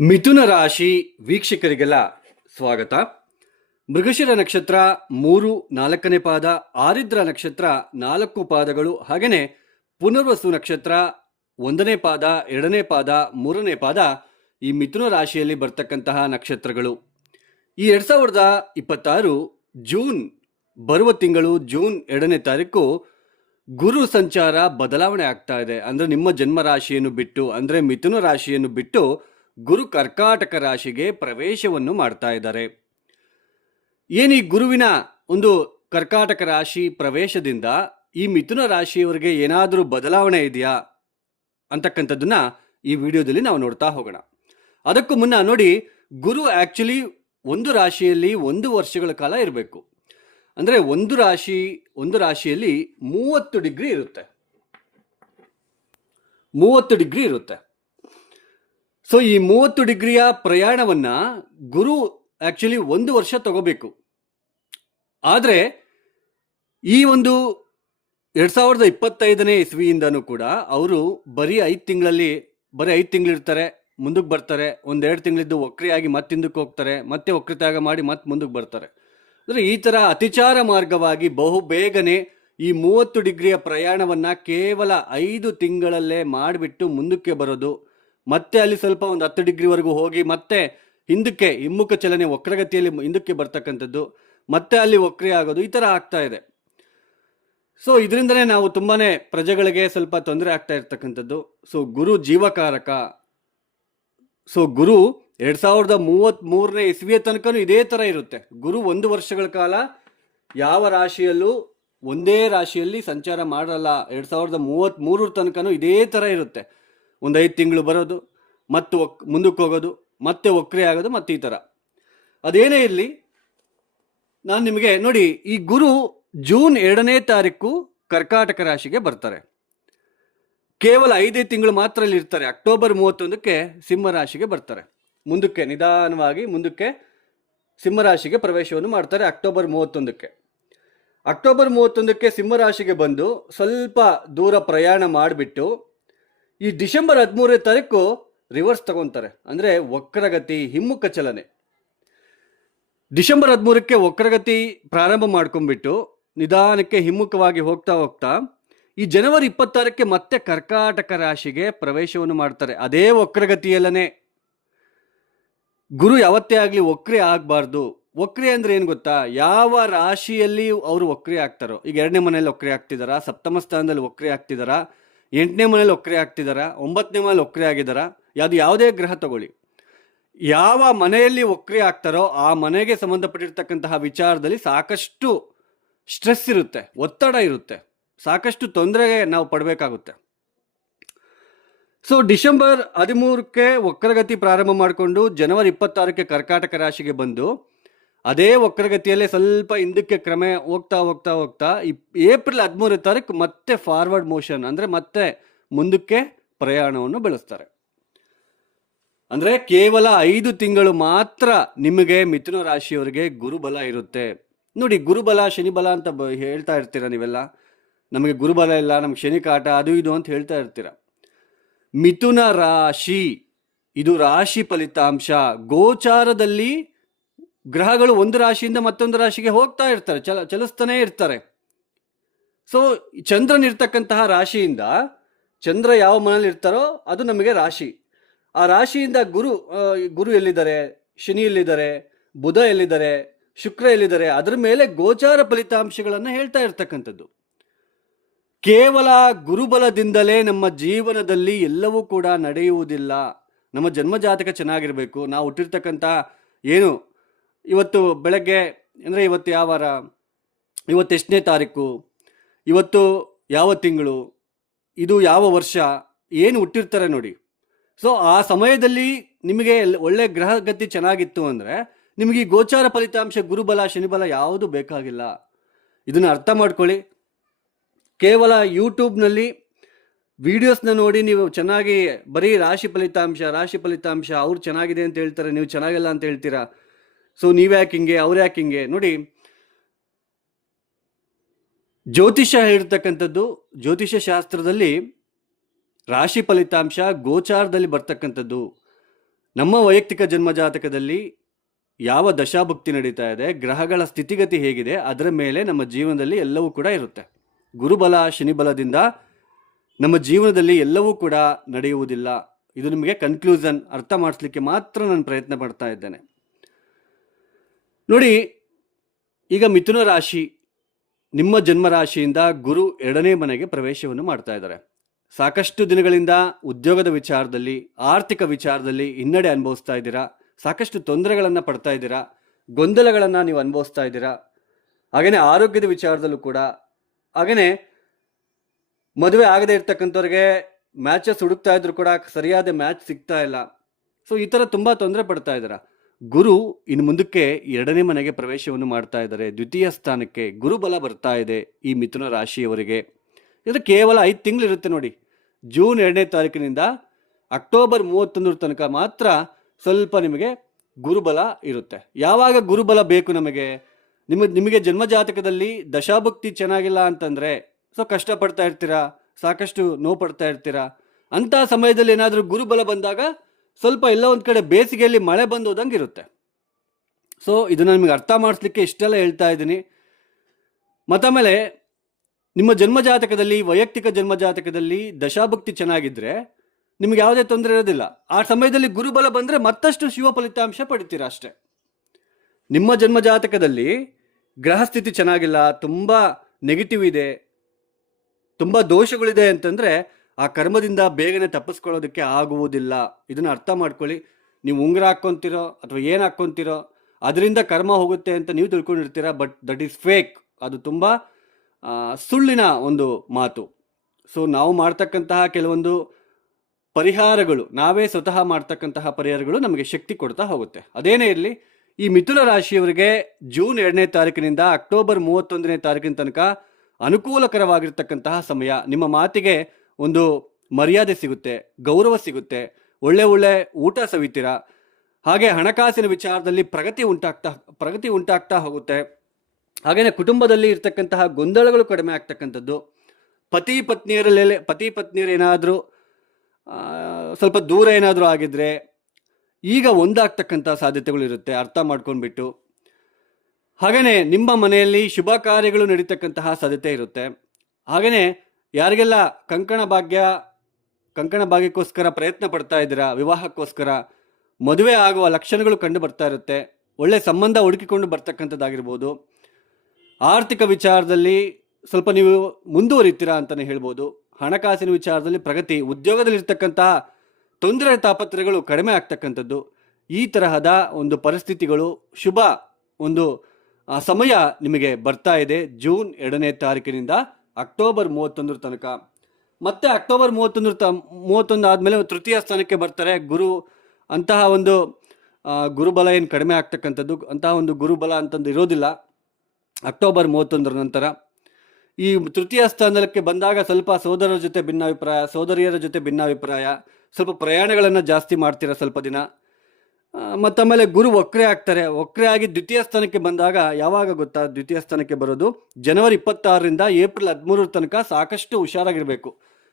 ಮಿಥುನ ರಾಶಿ ವೀಕ್ಷಕರಿಗೆಲ್ಲ ಸ್ವಾಗತ. ಮೃಗಶಿರ ನಕ್ಷತ್ರ 3, 4ನೇ ಪಾದ, ಆರಿದ್ರ ನಕ್ಷತ್ರ 4 ಪಾದಗಳು, ಹಾಗೆಯೇ ಪುನರ್ವಸು ನಕ್ಷತ್ರ 1ನೇ ಪಾದ, 2ನೇ ಪಾದ, 3ನೇ ಪಾದ ಈ ಮಿಥುನ ರಾಶಿಯಲ್ಲಿ ಬರ್ತಕ್ಕಂತಹ ನಕ್ಷತ್ರಗಳು. ಈ 2026 ಜೂನ್ ಬರುವ ತಿಂಗಳು ಜೂನ್ 2ನೇ ತಾರೀಕು ಗುರು ಸಂಚಾರ ಬದಲಾವಣೆ ಆಗ್ತಾ ಇದೆ. ಅಂದರೆ ನಿಮ್ಮ ಜನ್ಮ ರಾಶಿಯನ್ನು ಬಿಟ್ಟು, ಅಂದರೆ ಮಿಥುನ ರಾಶಿಯನ್ನು ಬಿಟ್ಟು ಗುರು ಕರ್ಕಾಟಕ ರಾಶಿಗೆ ಪ್ರವೇಶವನ್ನು ಮಾಡ್ತಾ ಇದ್ದಾರೆ. ಈ ಗುರುವಿನ ಒಂದು ಕರ್ಕಾಟಕ ರಾಶಿ ಪ್ರವೇಶದಿಂದ ಈ ಮಿಥುನ ರಾಶಿಯವರಿಗೆ ಏನಾದರೂ ಬದಲಾವಣೆ ಇದೆಯಾ ಅಂತಕ್ಕಂಥದ್ದನ್ನ ಈ ವಿಡಿಯೋದಲ್ಲಿ ನಾವು ನೋಡ್ತಾ ಹೋಗೋಣ. ಅದಕ್ಕೂ ಮುನ್ನ ನೋಡಿ, ಗುರು ಆಕ್ಚುಲಿ ಒಂದು ರಾಶಿಯಲ್ಲಿ 1 ವರ್ಷಗಳ ಕಾಲ ಇರಬೇಕು. ಅಂದರೆ ಒಂದು ರಾಶಿಯಲ್ಲಿ 30 ಡಿಗ್ರಿ ಇರುತ್ತೆ. 30 ಡಿಗ್ರಿ ಇರುತ್ತೆ. ಸೊ ಈ 30 ಡಿಗ್ರಿಯ ಪ್ರಯಾಣವನ್ನ ಗುರು ಆಕ್ಚುಲಿ 1 ವರ್ಷ ತಗೋಬೇಕು. ಆದರೆ ಈ ಒಂದು 2025ನೇ ಇಸ್ವಿಯಿಂದನೂ ಕೂಡ ಅವರು ಬರೀ 5 ತಿಂಗಳಿರ್ತಾರೆ, ಮುಂದಕ್ಕೆ ಬರ್ತಾರೆ. 1-2 ತಿಂಗಳಿದ್ದು ವಕ್ರಿಯಾಗಿ ಮತ್ತೆ ಹಿಂದಕ್ಕೆ ಹೋಗ್ತಾರೆ, ಮತ್ತೆ ವಕ್ರತ್ಯಾಗ ಮಾಡಿ ಮತ್ತೆ ಮುಂದಕ್ಕೆ ಬರ್ತಾರೆ. ಅಂದರೆ ಈ ಥರ ಅತಿಚಾರ ಮಾರ್ಗವಾಗಿ ಬಹುಬೇಗನೆ ಈ 30 ಡಿಗ್ರಿಯ ಪ್ರಯಾಣವನ್ನ ಕೇವಲ 5 ತಿಂಗಳಲ್ಲೇ ಮಾಡಿಬಿಟ್ಟು ಮುಂದಕ್ಕೆ ಬರೋದು, ಮತ್ತೆ ಅಲ್ಲಿ ಸ್ವಲ್ಪ ಒಂದು 10 ಡಿಗ್ರಿವರೆಗೂ ಹೋಗಿ ಮತ್ತೆ ಹಿಂದಕ್ಕೆ ಹಿಮ್ಮುಖ ಚಲನೆ ವಕ್ರಗತಿಯಲ್ಲಿ ಹಿಂದಕ್ಕೆ ಬರ್ತಕ್ಕಂಥದ್ದು, ಮತ್ತೆ ಅಲ್ಲಿ ವಕ್ರಿ ಆಗೋದು, ಈ ಥರ ಆಗ್ತಾ ಇದೆ. ಸೊ ಇದರಿಂದನೇ ನಾವು ತುಂಬಾನೇ ಪ್ರಜೆಗಳಿಗೆ ಸ್ವಲ್ಪ ತೊಂದರೆ ಆಗ್ತಾ ಇರ್ತಕ್ಕಂಥದ್ದು. ಸೊ ಗುರು ಜೀವಕಾರಕ. ಸೊ ಗುರು 2033ನೇ ಇಸ್ವಿಯ ತನಕನೂ ಇದೇ ಥರ ಇರುತ್ತೆ. ಗುರು 1 ವರ್ಷಗಳ ಕಾಲ ಯಾವ ರಾಶಿಯಲ್ಲೂ ಒಂದೇ ರಾಶಿಯಲ್ಲಿ ಸಂಚಾರ ಮಾಡಲ್ಲ. 2033 ತನಕನೂ ಇದೇ ಥರ ಇರುತ್ತೆ. ಒಂದು 5 ತಿಂಗಳು ಬರೋದು, ಮತ್ತೆ ಮುಂದಕ್ಕೆ ಹೋಗೋದು, ಮತ್ತೆ ವಕ್ರಿ ಆಗೋದು, ಮತ್ತೆ ಈ ಥರ. ಅದೇನೇ ಇರಲಿ, ನಾನು ನಿಮಗೆ ನೋಡಿ, ಈ ಗುರು ಜೂನ್ 2ನೇ ತಾರೀಕು ಕರ್ಕಾಟಕ ರಾಶಿಗೆ ಬರ್ತಾರೆ. ಕೇವಲ 5 ತಿಂಗಳು ಮಾತ್ರ ಇಲ್ಲಿ ಇರ್ತಾರೆ. ಅಕ್ಟೋಬರ್ 31ಕ್ಕೆ ಸಿಂಹ ರಾಶಿಗೆ ಬರ್ತಾರೆ. ಮುಂದಕ್ಕೆ ನಿಧಾನವಾಗಿ ಮುಂದಕ್ಕೆ ಸಿಂಹ ರಾಶಿಗೆ ಪ್ರವೇಶವನ್ನು ಮಾಡ್ತಾರೆ. ಅಕ್ಟೋಬರ್ 31ಕ್ಕೆ ಸಿಂಹ ರಾಶಿಗೆ ಬಂದು ಸ್ವಲ್ಪ ದೂರ ಪ್ರಯಾಣ ಮಾಡಿಬಿಟ್ಟು ಈ ಡಿಸೆಂಬರ್ 13ನೇ ತಾರೀಕು ರಿವರ್ಸ್ ತಗೊತಾರೆ. ಅಂದರೆ ವಕ್ರಗತಿ, ಹಿಮ್ಮುಖ ಚಲನೆ. ಡಿಸೆಂಬರ್ 13ಕ್ಕೆ ವಕ್ರಗತಿ ಪ್ರಾರಂಭ ಮಾಡ್ಕೊಂಡ್ಬಿಟ್ಟು ನಿಧಾನಕ್ಕೆ ಹಿಮ್ಮುಖವಾಗಿ ಹೋಗ್ತಾ ಈ ಜನವರಿ 26ಕ್ಕೆ ಮತ್ತೆ ಕರ್ಕಾಟಕ ರಾಶಿಗೆ ಪ್ರವೇಶವನ್ನು ಮಾಡ್ತಾರೆ. ಅದೇ ವಕ್ರಗತಿಯಲ್ಲೇ. ಗುರು ಯಾವತ್ತೇ ಆಗಲಿ ವಕ್ರಿ ಆಗಬಾರ್ದು. ವಕ್ರಿ ಅಂದ್ರೆ ಏನು ಗೊತ್ತಾ? ಯಾವ ರಾಶಿಯಲ್ಲಿ ಅವರು ವಕ್ರಿ ಆಗ್ತಾರೋ, ಈಗ 2ನೇ ಮನೆಯಲ್ಲಿ ವಕ್ರಿ ಆಗ್ತಿದಾರಾ, ಸಪ್ತಮ ಸ್ಥಾನದಲ್ಲಿ ವಕ್ರಿ ಆಗ್ತಿದಾರಾ, 8ನೇ ಮನೇಲಿ ವಕ್ರಿ ಆಗ್ತಿದಾರಾ, 9ನೇ ಮನೇಲಿ ವಕ್ರಿ ಆಗಿದಾರಾ, ಯಾವುದೇ ಗ್ರಹ ತಗೊಳ್ಳಿ, ಯಾವ ಮನೆಯಲ್ಲಿ ವಕ್ರಿ ಆಗ್ತಾರೋ ಆ ಮನೆಗೆ ಸಂಬಂಧಪಟ್ಟಿರ್ತಕ್ಕಂತಹ ವಿಚಾರದಲ್ಲಿ ಸಾಕಷ್ಟು ಸ್ಟ್ರೆಸ್ ಇರುತ್ತೆ, ಒತ್ತಡ ಇರುತ್ತೆ, ಸಾಕಷ್ಟು ತೊಂದರೆಗೆ ನಾವು ಪಡಬೇಕಾಗುತ್ತೆ. ಸೊ ಡಿಸೆಂಬರ್ 13ಕ್ಕೆ ವಕ್ರಗತಿ ಪ್ರಾರಂಭ ಮಾಡಿಕೊಂಡು ಜನವರಿ 26ಕ್ಕೆ ಕರ್ಕಾಟಕ ರಾಶಿಗೆ ಬಂದು ಅದೇ ವಕ್ರಗತಿಯಲ್ಲೇ ಸ್ವಲ್ಪ ಹಿಂದಕ್ಕೆ ಕ್ರಮ ಹೋಗ್ತಾ ಏಪ್ರಿಲ್ 13ನೇ ತಾರೀಕು ಮತ್ತೆ ಫಾರ್ವರ್ಡ್ ಮೋಷನ್, ಅಂದರೆ ಮತ್ತೆ ಮುಂದಕ್ಕೆ ಪ್ರಯಾಣವನ್ನು ಬೆಳೆಸ್ತಾರೆ. ಅಂದರೆ ಕೇವಲ 5 ತಿಂಗಳು ಮಾತ್ರ ನಿಮಗೆ ಮಿಥುನ ರಾಶಿಯವರಿಗೆ ಗುರುಬಲ ಇರುತ್ತೆ. ನೋಡಿ, ಗುರುಬಲ ಶನಿಬಲ ಅಂತ ಹೇಳ್ತಾ ಇರ್ತೀರ ನೀವೆಲ್ಲ. ನಮಗೆ ಗುರುಬಲ ಇಲ್ಲ, ನಮ್ಗೆ ಶನಿ ಕಾಟ, ಅದು ಇದು ಅಂತ ಹೇಳ್ತಾ ಇರ್ತೀರ. ಮಿಥುನ ರಾಶಿ ಇದು ರಾಶಿ ಫಲಿತಾಂಶ. ಗೋಚಾರದಲ್ಲಿ ಗ್ರಹಗಳು ಒಂದು ರಾಶಿಯಿಂದ ಮತ್ತೊಂದು ರಾಶಿಗೆ ಹೋಗ್ತಾ ಇರ್ತಾರೆ, ಚಲಿಸ್ತಾನೇ ಇರ್ತಾರೆ. ಸೊ ಚಂದ್ರನಿರ್ತಕ್ಕಂತಹ ರಾಶಿಯಿಂದ, ಚಂದ್ರ ಯಾವ ಮನೇಲಿ ಇರ್ತಾರೋ ಅದು ನಮಗೆ ರಾಶಿ. ಆ ರಾಶಿಯಿಂದ ಗುರು ಎಲ್ಲಿದ್ದಾರೆ, ಶನಿ ಎಲ್ಲಿದ್ದಾರೆ, ಬುಧ ಎಲ್ಲಿದ್ದಾರೆ, ಶುಕ್ರ ಎಲ್ಲಿದ್ದಾರೆ, ಅದರ ಮೇಲೆ ಗೋಚಾರ ಫಲಿತಾಂಶಗಳನ್ನು ಹೇಳ್ತಾ ಇರ್ತಕ್ಕಂಥದ್ದು. ಕೇವಲ ಗುರುಬಲದಿಂದಲೇ ನಮ್ಮ ಜೀವನದಲ್ಲಿ ಎಲ್ಲವೂ ಕೂಡ ನಡೆಯುವುದಿಲ್ಲ. ನಮ್ಮ ಜನ್ಮಜಾತಕ ಚೆನ್ನಾಗಿರಬೇಕು. ನಾವು ಹುಟ್ಟಿರ್ತಕ್ಕಂಥ ಏನು ಇವತ್ತು ಬೆಳಗ್ಗೆ, ಅಂದರೆ ಇವತ್ತು ಯಾವ ವಾರ, ಇವತ್ತು ಎಷ್ಟನೇ ತಾರೀಕು, ಇವತ್ತು ಯಾವ ತಿಂಗಳು, ಇದು ಯಾವ ವರ್ಷ, ಏನು ಹುಟ್ಟಿರ್ತಾರೆ ನೋಡಿ. ಸೊ ಆ ಸಮಯದಲ್ಲಿ ನಿಮಗೆ ಒಳ್ಳೆ ಗ್ರಹಗತಿ ಚೆನ್ನಾಗಿತ್ತು ಅಂದರೆ ನಿಮಗೆ ಈ ಗೋಚಾರ ಫಲಿತಾಂಶ, ಗುರುಬಲ ಶನಿಬಲ ಯಾವುದು ಬೇಕಾಗಿಲ್ಲ. ಇದನ್ನು ಅರ್ಥ ಮಾಡ್ಕೊಳ್ಳಿ. ಕೇವಲ ಯೂಟ್ಯೂಬ್ನಲ್ಲಿ ವಿಡಿಯೋಸ್ನ ನೋಡಿ ನೀವು ಚೆನ್ನಾಗಿ ಬರೀ ರಾಶಿ ಫಲಿತಾಂಶ ಅವ್ರು ಚೆನ್ನಾಗಿದೆ ಅಂತ ಹೇಳ್ತಾರೆ, ನೀವು ಚೆನ್ನಾಗಿಲ್ಲ ಅಂತ ಹೇಳ್ತೀರಾ. ಸೊ ನೀವ್ಯಾಕೆ ಹಿಂಗೆ, ಅವ್ರು ಯಾಕೆ ಹಿಂಗೆ? ನೋಡಿ, ಜ್ಯೋತಿಷ್ಯ ಹೇಳಿರ್ತಕ್ಕಂಥದ್ದು, ಜ್ಯೋತಿಷ್ಯ ಶಾಸ್ತ್ರದಲ್ಲಿ ರಾಶಿ ಫಲಿತಾಂಶ ಗೋಚಾರದಲ್ಲಿ ಬರ್ತಕ್ಕಂಥದ್ದು. ನಮ್ಮ ವೈಯಕ್ತಿಕ ಜನ್ಮ ಜಾತಕದಲ್ಲಿ ಯಾವ ದಶಾಭುಕ್ತಿ ನಡೀತಾ ಇದೆ, ಗ್ರಹಗಳ ಸ್ಥಿತಿಗತಿ ಹೇಗಿದೆ, ಅದರ ಮೇಲೆ ನಮ್ಮ ಜೀವನದಲ್ಲಿ ಎಲ್ಲವೂ ಕೂಡ ಇರುತ್ತೆ. ಗುರುಬಲ ಶನಿಬಲದಿಂದ ನಮ್ಮ ಜೀವನದಲ್ಲಿ ಎಲ್ಲವೂ ಕೂಡ ನಡೆಯುವುದಿಲ್ಲ. ಇದು ನಿಮಗೆ ಕನ್ಕ್ಲೂಷನ್ ಅರ್ಥ ಮಾಡಿಸ್ಲಿಕ್ಕೆ ಮಾತ್ರ ನಾನು ಪ್ರಯತ್ನ ಪಡ್ತಾ ಇದ್ದೇನೆ. ನೋಡಿ, ಈಗ ಮಿಥುನ ರಾಶಿ, ನಿಮ್ಮ ಜನ್ಮ ರಾಶಿಯಿಂದ ಗುರು 2ನೇ ಮನೆಗೆ ಪ್ರವೇಶವನ್ನು ಮಾಡ್ತಾ ಇದ್ದಾರೆ. ಸಾಕಷ್ಟು ದಿನಗಳಿಂದ ಉದ್ಯೋಗದ ವಿಚಾರದಲ್ಲಿ, ಆರ್ಥಿಕ ವಿಚಾರದಲ್ಲಿ ಹಿನ್ನಡೆ ಅನುಭವಿಸ್ತಾ ಇದ್ದೀರಾ. ಸಾಕಷ್ಟು ತೊಂದರೆಗಳನ್ನು ಪಡ್ತಾ ಇದ್ದೀರಾ, ಗೊಂದಲಗಳನ್ನು ನೀವು ಅನುಭವಿಸ್ತಾ ಇದ್ದೀರಾ. ಹಾಗೆಯೇ ಆರೋಗ್ಯದ ವಿಚಾರದಲ್ಲೂ ಕೂಡ, ಹಾಗೆಯೇ ಮದುವೆ ಆಗದೆ ಇರ್ತಕ್ಕಂಥವ್ರಿಗೆ ಮ್ಯಾಚಸ್ ಹುಡುಕ್ತಾ ಇದ್ರು ಕೂಡ ಸರಿಯಾದ ಮ್ಯಾಚ್ ಸಿಗ್ತಾ ಇಲ್ಲ. ಸೊ ಈ ಥರ ತುಂಬ ತೊಂದರೆ ಪಡ್ತಾ ಇದ್ದೀರಾ. ಗುರು ಇನ್ನು ಮುಂದಕ್ಕೆ 2ನೇ ಮನೆಗೆ ಪ್ರವೇಶವನ್ನು ಮಾಡ್ತಾ ಇದ್ದಾರೆ. ದ್ವಿತೀಯ ಸ್ಥಾನಕ್ಕೆ ಗುರುಬಲ ಬರ್ತಾ ಇದೆ ಈ ಮಿಥುನ ರಾಶಿಯವರಿಗೆ. ಇದು ಕೇವಲ 5 ತಿಂಗಳಿರುತ್ತೆ ನೋಡಿ. ಜೂನ್ 2ನೇ ತಾರೀಕಿನಿಂದ ಅಕ್ಟೋಬರ್ 31 ತನಕ ಮಾತ್ರ ಸ್ವಲ್ಪ ನಿಮಗೆ ಗುರುಬಲ ಇರುತ್ತೆ. ಯಾವಾಗ ಗುರುಬಲ ಬೇಕು ನಮಗೆ? ನಿಮಗೆ ಜನ್ಮಜಾತಕದಲ್ಲಿ ದಶಾಭುಕ್ತಿ ಚೆನ್ನಾಗಿಲ್ಲ ಅಂತಂದರೆ ಸೊ ಕಷ್ಟಪಡ್ತಾ ಇರ್ತೀರಾ, ಸಾಕಷ್ಟು ನೋವು ಪಡ್ತಾ ಇರ್ತೀರಾ. ಅಂಥ ಸಮಯದಲ್ಲಿ ಏನಾದರೂ ಗುರುಬಲ ಬಂದಾಗ ಸ್ವಲ್ಪ ಎಲ್ಲ ಒಂದು ಕಡೆ ಬೇಸಿಗೆಯಲ್ಲಿ ಮಳೆ ಬಂದೋದಂಗೆ ಇರುತ್ತೆ. ಸೊ ಇದನ್ನು ನಿಮಗೆ ಅರ್ಥ ಮಾಡಿಸ್ಲಿಕ್ಕೆ ಇಷ್ಟೆಲ್ಲ ಹೇಳ್ತಾ ಇದ್ದೀನಿ. ಮತ್ತಮೇಲೆ ನಿಮ್ಮ ಜನ್ಮಜಾತಕದಲ್ಲಿ, ವೈಯಕ್ತಿಕ ಜನ್ಮಜಾತಕದಲ್ಲಿ ದಶಾಭುಕ್ತಿ ಚೆನ್ನಾಗಿದ್ದರೆ ನಿಮಗೆ ಯಾವುದೇ ತೊಂದರೆ ಇರೋದಿಲ್ಲ. ಆ ಸಮಯದಲ್ಲಿ ಗುರುಬಲ ಬಂದರೆ ಮತ್ತಷ್ಟು ಶಿವ ಫಲಿತಾಂಶ ಪಡಿತೀರಾ ಅಷ್ಟೇ. ನಿಮ್ಮ ಜನ್ಮಜಾತಕದಲ್ಲಿ ಗ್ರಹಸ್ಥಿತಿ ಚೆನ್ನಾಗಿಲ್ಲ, ತುಂಬ ನೆಗೆಟಿವ್ ಇದೆ, ತುಂಬ ದೋಷಗಳಿದೆ ಅಂತಂದರೆ ಆ ಕರ್ಮದಿಂದ ಬೇಗನೆ ತಪ್ಪಿಸ್ಕೊಳ್ಳೋದಕ್ಕೆ ಆಗುವುದಿಲ್ಲ. ಇದನ್ನು ಅರ್ಥ ಮಾಡ್ಕೊಳ್ಳಿ. ನೀವು ಉಂಗುರ ಹಾಕ್ಕೊತಿರೋ ಅಥವಾ ಏನು ಹಾಕ್ಕೊತಿರೋ ಅದರಿಂದ ಕರ್ಮ ಹೋಗುತ್ತೆ ಅಂತ ನೀವು ತಿಳ್ಕೊಂಡಿರ್ತೀರ. But that is fake. ಅದು ತುಂಬ ಸುಳ್ಳಿನ ಒಂದು ಮಾತು. ಸೊ ನಾವು ಮಾಡ್ತಕ್ಕಂತಹ ಕೆಲವೊಂದು ಪರಿಹಾರಗಳು, ನಾವೇ ಸ್ವತಃ ಮಾಡ್ತಕ್ಕಂತಹ ಪರಿಹಾರಗಳು ನಮಗೆ ಶಕ್ತಿ ಕೊಡ್ತಾ ಹೋಗುತ್ತೆ. ಅದೇನೇ ಇರಲಿ, ಈ ಮಿಥುನ ರಾಶಿಯವರಿಗೆ ಜೂನ್ 2ನೇ ತಾರೀಕಿನಿಂದ ಅಕ್ಟೋಬರ್ 31ನೇ ತಾರೀಕಿನ ತನಕ ಅನುಕೂಲಕರವಾಗಿರ್ತಕ್ಕಂತಹ ಸಮಯ. ನಿಮ್ಮ ಮಾತಿಗೆ ಒಂದು ಮರ್ಯಾದೆ ಸಿಗುತ್ತೆ, ಗೌರವ ಸಿಗುತ್ತೆ, ಒಳ್ಳೆ ಊಟ ಸವಿತೀರಾ. ಹಾಗೆ ಹಣಕಾಸಿನ ವಿಚಾರದಲ್ಲಿ ಪ್ರಗತಿ ಉಂಟಾಗ್ತಾ ಹೋಗುತ್ತೆ. ಹಾಗೆಯೇ ಕುಟುಂಬದಲ್ಲಿ ಇರ್ತಕ್ಕಂತಹ ಗೊಂದಲಗಳು ಕಡಿಮೆ ಆಗ್ತಕ್ಕಂಥದ್ದು. ಪತಿ ಪತ್ನಿಯರು ಏನಾದರೂ ಸ್ವಲ್ಪ ದೂರ ಏನಾದರೂ ಆಗಿದ್ರೆ ಈಗ ಒಂದಾಗ್ತಕ್ಕಂಥ ಸಾಧ್ಯತೆಗಳಿರುತ್ತೆ, ಅರ್ಥ ಮಾಡ್ಕೊಂಡ್ಬಿಟ್ಟು. ಹಾಗೆಯೇ ನಿಮ್ಮ ಮನೆಯಲ್ಲಿ ಶುಭ ಕಾರ್ಯಗಳು ನಡೀತಕ್ಕಂತಹ ಸಾಧ್ಯತೆ ಇರುತ್ತೆ. ಹಾಗೆಯೇ ಯಾರಿಗೆಲ್ಲ ಕಂಕಣ ಭಾಗ್ಯಕ್ಕೋಸ್ಕರ ಪ್ರಯತ್ನ ಪಡ್ತಾ ಇದ್ದೀರಾ, ವಿವಾಹಕ್ಕೋಸ್ಕರ ಮದುವೆ ಆಗುವ ಲಕ್ಷಣಗಳು ಕಂಡು ಬರ್ತಾ ಇರುತ್ತೆ. ಒಳ್ಳೆ ಸಂಬಂಧ ಹುಡುಕಿಕೊಂಡು ಬರ್ತಕ್ಕಂಥದ್ದಾಗಿರ್ಬೋದು. ಆರ್ಥಿಕ ವಿಚಾರದಲ್ಲಿ ಸ್ವಲ್ಪ ನೀವು ಮುಂದುವರಿತೀರಾ ಅಂತಲೇ ಹೇಳ್ಬೋದು. ಹಣಕಾಸಿನ ವಿಚಾರದಲ್ಲಿ ಪ್ರಗತಿ, ಉದ್ಯೋಗದಲ್ಲಿರ್ತಕ್ಕಂತಹ ತೊಂದರೆ ತಾಪತ್ರಗಳು ಕಡಿಮೆ ಆಗ್ತಕ್ಕಂಥದ್ದು. ಈ ತರಹದ ಒಂದು ಪರಿಸ್ಥಿತಿಗಳು, ಶುಭ ಒಂದು ಸಮಯ ನಿಮಗೆ ಬರ್ತಾ ಇದೆ ಜೂನ್ 2ನೇ ತಾರೀಕಿನಿಂದ ಅಕ್ಟೋಬರ್ 31 ತನಕ. ಮತ್ತೆ ಅಕ್ಟೋಬರ್ 31 ಆದಮೇಲೆ ತೃತೀಯ ಸ್ಥಾನಕ್ಕೆ ಬರ್ತಾರೆ ಗುರು. ಅಂತಹ ಒಂದು ಗುರುಬಲ ಏನು ಕಡಿಮೆ ಆಗ್ತಕ್ಕಂಥದ್ದು, ಅಂತಹ ಒಂದು ಗುರುಬಲ ಅಂತಂದು ಇರೋದಿಲ್ಲ ಅಕ್ಟೋಬರ್ 31 ನಂತರ. ಈ ತೃತೀಯ ಸ್ಥಾನಕ್ಕೆ ಬಂದಾಗ ಸ್ವಲ್ಪ ಸೋದರಿಯರ ಜೊತೆ ಭಿನ್ನಾಭಿಪ್ರಾಯ, ಸ್ವಲ್ಪ ಪ್ರಯಾಣಗಳನ್ನು ಜಾಸ್ತಿ ಮಾಡ್ತೀರಾ ಸ್ವಲ್ಪ ದಿನ. ಮತ್ತಾಮೇಲೆ ಗುರು ವಕ್ರೆ ಆಗಿ ದ್ವಿತೀಯ ಸ್ಥಾನಕ್ಕೆ ಬಂದಾಗ ಯಾವಾಗ ಗೊತ್ತಾ? ದ್ವಿತೀಯ ಸ್ಥಾನಕ್ಕೆ ಬರೋದು ಜನವರಿ 26ರಿಂದ ಏಪ್ರಿಲ್ 13 ತನಕ. ಸಾಕಷ್ಟು ಹುಷಾರಾಗಿರಬೇಕು,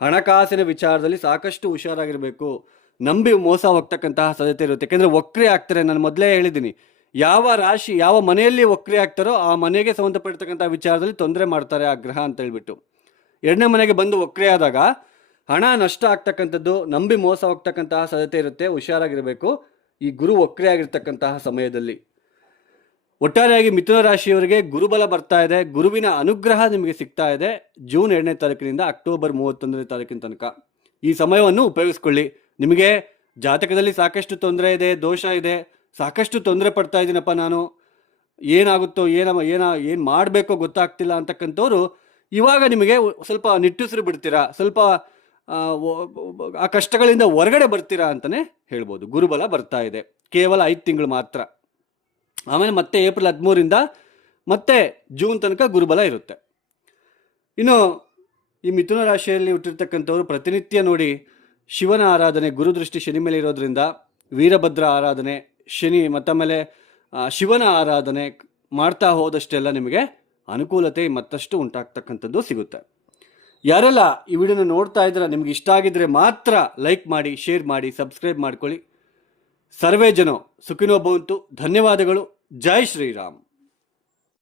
ಹಣಕಾಸಿನ ವಿಚಾರದಲ್ಲಿ ಸಾಕಷ್ಟು ಹುಷಾರಾಗಿರಬೇಕು. ನಂಬಿ ಮೋಸ ಹೋಗ್ತಕ್ಕಂತಹ ಸಾಧ್ಯತೆ ಇರುತ್ತೆ. ಯಾಕೆಂದರೆ ವಕ್ರೆ ಆಗ್ತಾರೆ. ನಾನು ಮೊದಲೇ ಹೇಳಿದ್ದೀನಿ, ಯಾವ ರಾಶಿ ಯಾವ ಮನೆಯಲ್ಲಿ ವಕ್ರೆ ಆಗ್ತಾರೋ ಆ ಮನೆಗೆ ಸಂಬಂಧಪಟ್ಟಿರ್ತಕ್ಕಂಥ ವಿಚಾರದಲ್ಲಿ ತೊಂದರೆ ಮಾಡ್ತಾರೆ ಆ ಗ್ರಹ ಅಂತ ಹೇಳ್ಬಿಟ್ಟು. 2ನೇ ಮನೆಗೆ ಬಂದು ವಕ್ರೆ ಆದಾಗ ಹಣ ನಷ್ಟ ಆಗ್ತಕ್ಕಂಥದ್ದು, ನಂಬಿ ಮೋಸ ಹೋಗ್ತಕ್ಕಂತಹ ಸಾಧ್ಯತೆ ಇರುತ್ತೆ. ಹುಷಾರಾಗಿರಬೇಕು ಈ ಗುರು ವಕ್ರೆ ಆಗಿರ್ತಕ್ಕಂತಹ ಸಮಯದಲ್ಲಿ. ಒಟ್ಟಾರೆಯಾಗಿ ಮಿಥುನ ರಾಶಿಯವರಿಗೆ ಗುರುಬಲ ಬರ್ತಾ ಇದೆ, ಗುರುವಿನ ಅನುಗ್ರಹ ನಿಮಗೆ ಸಿಗ್ತಾ ಇದೆ ಜೂನ್ 2ನೇ ತಾರೀಕಿನಿಂದ ಅಕ್ಟೋಬರ್ 31ನೇ ತಾರೀಕಿನ ತನಕ. ಈ ಸಮಯವನ್ನು ಉಪಯೋಗಿಸ್ಕೊಳ್ಳಿ. ನಿಮಗೆ ಜಾತಕದಲ್ಲಿ ಸಾಕಷ್ಟು ತೊಂದರೆ ಇದೆ, ದೋಷ ಇದೆ, ಸಾಕಷ್ಟು ತೊಂದರೆ ಪಡ್ತಾ ಇದ್ದೀನಪ್ಪ ನಾನು, ಏನಾಗುತ್ತೋ ಏನು ಮಾಡಬೇಕೋ ಗೊತ್ತಾಗ್ತಿಲ್ಲ ಅಂತಕ್ಕಂಥವ್ರು ಇವಾಗ ನಿಮಗೆ ಸ್ವಲ್ಪ ನಿಟ್ಟುಸಿರು ಬಿಡ್ತೀರಾ, ಸ್ವಲ್ಪ ಆ ಕಷ್ಟಗಳಿಂದ ಹೊರಗಡೆ ಬರ್ತೀರಾ ಅಂತಲೇ ಹೇಳ್ಬೋದು. ಗುರುಬಲ ಬರ್ತಾ ಇದೆ ಕೇವಲ 5 ತಿಂಗಳು ಮಾತ್ರ. ಆಮೇಲೆ ಮತ್ತೆ ಏಪ್ರಿಲ್ 13ರಿಂದ ಮತ್ತೆ ಜೂನ್ ತನಕ ಗುರುಬಲ ಇರುತ್ತೆ. ಇನ್ನು ಈ ಮಿಥುನ ರಾಶಿಯಲ್ಲಿ ಹುಟ್ಟಿರ್ತಕ್ಕಂಥವ್ರು ಪ್ರತಿನಿತ್ಯ ನೋಡಿ ಶಿವನ ಆರಾಧನೆ, ಗುರುದೃಷ್ಟಿ ಶನಿ ಮೇಲೆ ಇರೋದ್ರಿಂದ ವೀರಭದ್ರ ಆರಾಧನೆ, ಶನಿ ಮತ್ತಾಮೇಲೆ ಶಿವನ ಆರಾಧನೆ ಮಾಡ್ತಾ ಹೋದಷ್ಟೆಲ್ಲ ನಿಮಗೆ ಅನುಕೂಲತೆ ಮತ್ತಷ್ಟು ಉಂಟಾಗ್ತಕ್ಕಂಥದ್ದು ಸಿಗುತ್ತೆ. ಯಾರೆಲ್ಲ ಈ ವಿಡಿಯೋನ ನೋಡ್ತಾ ಇದ್ರೆ ನಿಮ್ಗೆ ಇಷ್ಟ ಆಗಿದ್ರೆ ಮಾತ್ರ ಲೈಕ್ ಮಾಡಿ, ಶೇರ್ ಮಾಡಿ, ಸಬ್ಸ್ಕ್ರೈಬ್ ಮಾಡ್ಕೊಳ್ಳಿ. ಸರ್ವೇ ಜನೋ ಸುಖಿನೋ ಭವಂತು. ಧನ್ಯವಾದಗಳು. ಜೈ ಶ್ರೀರಾಮ್.